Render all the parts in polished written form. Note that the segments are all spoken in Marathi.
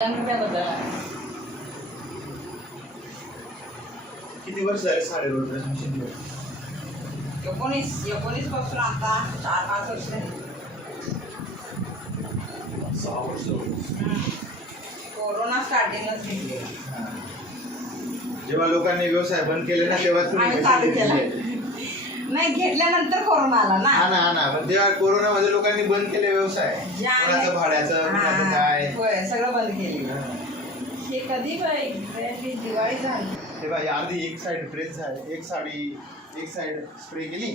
किती वर्ष झाले साडे रोज मशीन? 19 पासून आता 4-5 वर्ष झाली. 6 वर्ष. कोरोना स्टार्टिंगच घेतली. जेव्हा लोकांनी व्यवसाय बंद केले ना तेव्हा आम्ही चालू केला. नाही, घेतल्यानंतर कोरोना आला ना. हा ना पण तेव्हा कोरोनामध्ये लोकांनी बंद केले व्यवसाय. कोणाचं भाड्याचं, कोणाचं काय, होय, सगळं बंद केलं. हे कधी बाई दिवाळी झाली. हे बाई अर्धी एक साइड प्रेस झाली, एक साइड स्प्रे केली.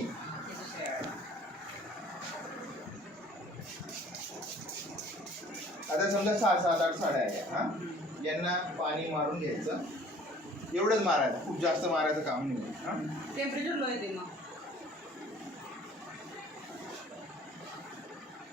आता समजा 6-7-8 साड्या आहे हा, यांना पाणी मारून घ्यायचं. एवढंच मारायचं, खूप जास्त मारायचं काम नाही. हा, टेम्परेचर लो येते मग.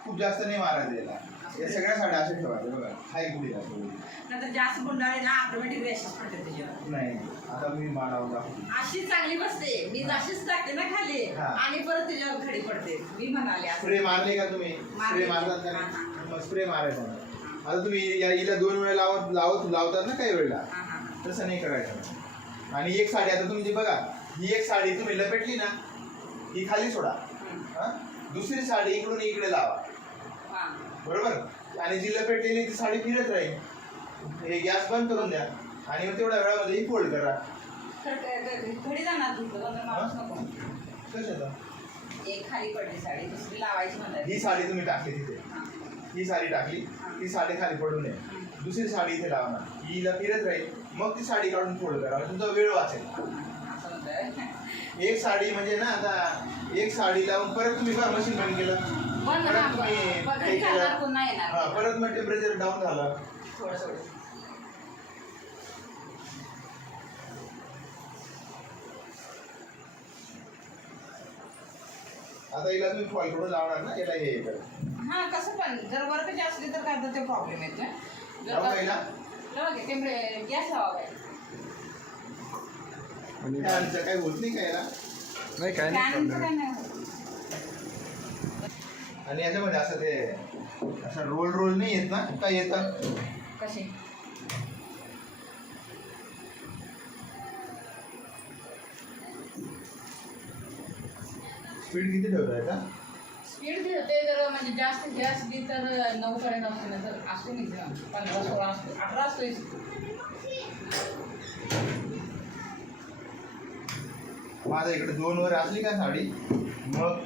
खूप जास्त नाही मारायचं याला. या सगळ्या साड्या अशा ठेवायच्या बघा, हाय गुढी नंतर जास्त गुंडाळे ना ऑटोमॅटिक रॅशेस पडते त्याच्यावर. नाही. आता मी मारावं दाखवतो. अशी चांगली बसते. मी अशीच टाकते ना खाली आणि परत त्याच्यावर खडी पडते. मी म्हणाले स्प्रे मारले का तुम्ही? स्प्रे मारतात का नाही? मग स्प्रे मारायचा. आता तुम्ही हिला 2 वेळा लावतात ना काही वेळेला, तसं नाही करायचं. आणि एक साडी आता तुम्ही बघा, ही एक साडी तुम्ही लपेटली ना, ही खाली सोडा. दुसरी साडी इकडून इकडे लावा, बरोबर. आणि जी लपेटलेली ती साडी फिरत राहील. हे गॅस बंद करून द्या आणि मग तेवढ्या वेळामध्ये ही फोल्ड करा. खडी जाणार कशाचं? एक खाली पडली साडी, दुसरी लावायची म्हणतात. ही साडी तुम्ही टाकली तिथे, ही साडी टाकली, ती साडी खाली पडू नये. दुसरी साडी इथे लावणार, हिला फिरत राहील. मग ती साडी काढून फोल्ड करा, तुमचा वेळ वाचेल. एक साडी म्हणजे ना, आता एक साडी लावून परत तुम्ही मशीन बंद केलं, परत मग टेम्परेचर डाऊन झालं. आता हिला तुम्ही फॉल करून लावणार ना, याला हे हा कसं पण जर वर्कची असली तर काय तर ते प्रॉब्लेम येतो. गॅस लावा काही होत नाही का याला? नाही, काय नाही. आणि याच्यामध्ये असं ते असं रोल नाही येत ना, काय येतं? कसे स्पीड किती ठेवताय का? स्पीड ठेवते जर म्हणजे जास्त हे असली तर 9 पर्यंत असते ना, तर असतो नाही 15-16 असतो, 18 असतो. माझ्या इकडे 2 वर असली का साडी, मग